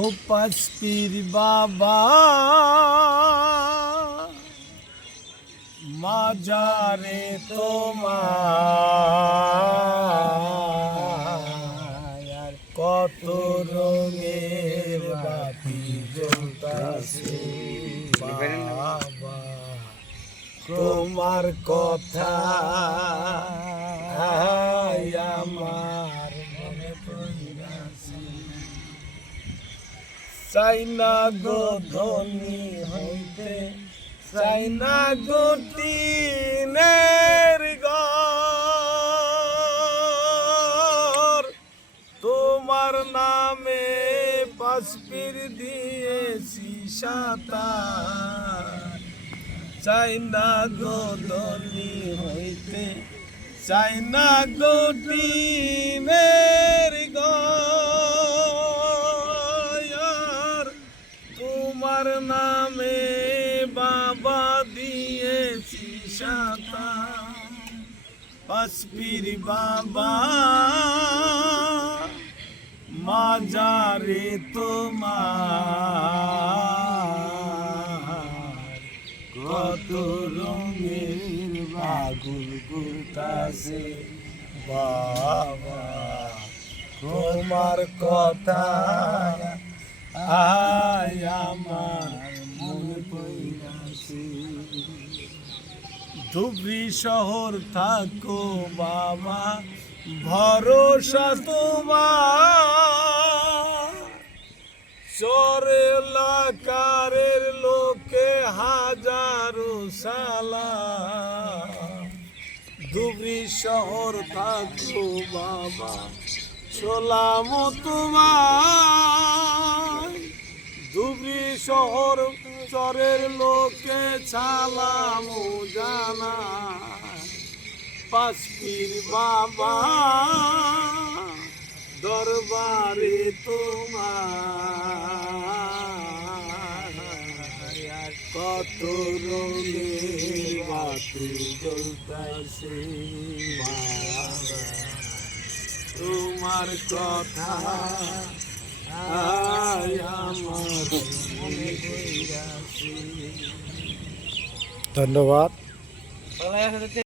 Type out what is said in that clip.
ও পাঁচপীর বাবা মাজারে তোমার কত রঙের বাতি জ্বলতাছে বাবা, তোমার কথা আমার মনে পড়িয়াছে। চাই না গো ধনী হইতে, চাই না গো টিনের ঘর, তোমার নামে পাঁচপীর দিয়েছি সাঁতার। চাই না গো ধনী হইতে, চাই না গো টিনের ঘর, তোমার নামে বাবা দিয়েছি সাঁতার। পাঁচপীর বাবা মাজারে তোমার কত রঙের আগুন ঘুরতাছে বাবা, তোমার কথা আমার মনে পড়িয়াছে। ধুবড়ি শহর থাকো বাবা, ভরসা তোমার, চরে লাকারের লোকে হাজারো সালাম। ধুবড়ি শহর থাকো বাবা, সালাম তোমার। ধুবড়ি শহর চরের লোকে সালাম জানা। পাঁচপীর বাবা দরবারে তোমার কত রঙের বাতি জ্বলতাছে বাবা, তোমার কথা আমার মনে পড়িয়াছে। ধন্যবাদ।